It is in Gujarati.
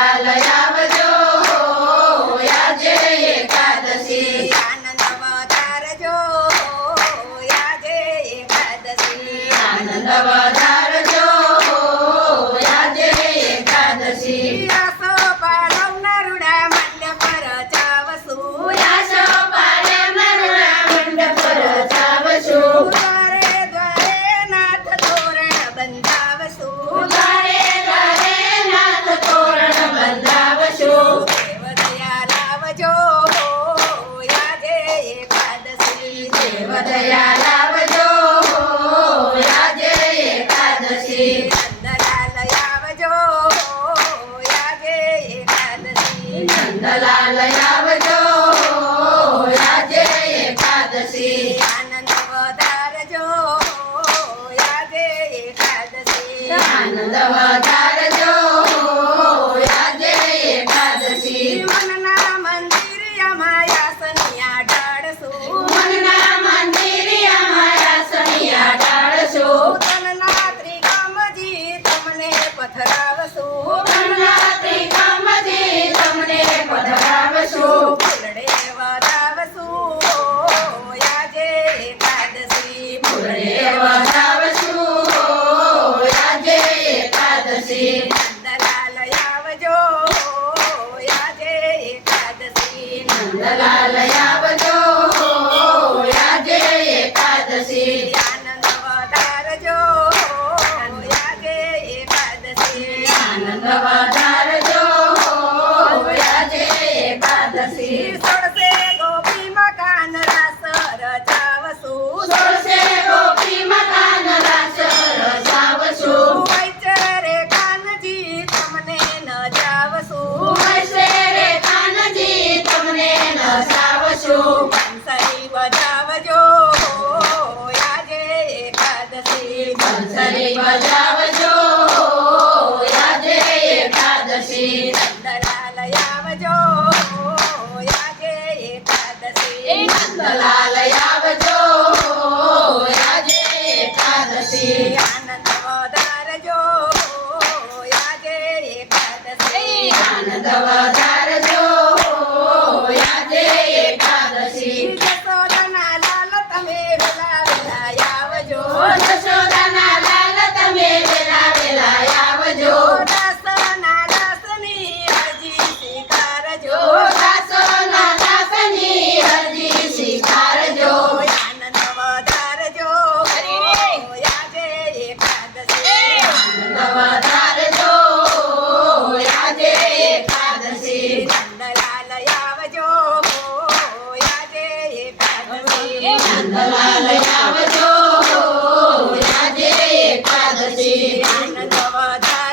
નંદલાલ આવજો આજે એકાદશી આનંદ વધારજો આજે એકાદશી આનંદ વધારજો આજે એકાદશી આસો પાડવના રૂડા મંડપ રચાવશું આસો પાડે મરુડા મંડપ રચાવશું દ્વારે દ્વારે નાથ તોરણ બંધાવશું દ્વારે દ્વારે નાથ તોરણ બંધાવશું દેવ દયા લાવજો આજે એકાદશી દેવ દયા લાવજો આજે એકાદશી નંદલાલ આવજો આજે એકાદશી નંદલાલ આવજો આજે એકાદશી આનંદ વધારજો આજે એકાદશી આનંદ વધારજો આજે એકાદશી મનના મંદિરિયામાં યાસનિયા ઢાળશું મનના મંદિરિયામાં આસનિયા ઢાળશું તનના ત્રિકામજી તમને પધરાવશું તનના ત્રિકામજી તમને પધરાવશું ફૂલડે વધાવશું આજે એકાદશી ફૂલડે વધાવશું આજે એકાદશી નંદલાલ આવજો આજે એકાદશી નંદલાલ આવજો આજે એકાદશી આનંદ વધારજો આજે એકાદશી આનંદ વધારજો આજે એકાદશી સોળસે ગોપી મકાન રાસ રચાવશું સોળસે ગોપી મકાન રાસ રચાવશું વૈચરે કાનજી તમને નચાવશું વૈસે રે કાનજી તમને નસાવશું બંસરી બજાવજો આજે એકાદશી બંસરી બજાવજો આજે એકાદશી નંદલાલ આવજો આજે એકાદશી નંદલાલ આવજો આજે એકાદશી આનંદ વધારજો આજે એકાદશી આનંદ વધારજો આજે એકાદશી જશોદાના લાલ તમે વેલા વેલા આવજો જશોદાના લાલ તમે વેલા વેલા આવજો દાસના દાસની અરજી સ્વીકારજો દાસોના દાસની અરજી સ્વીકારજો આનંદ વધારજો આજે એકાદશી આનંદ વધારજો આજે એકાદશી નંદલાલ આવજો આજે એકાદશી નંદલાલ આવજો આજે એકાદશી આનંદ વધારજો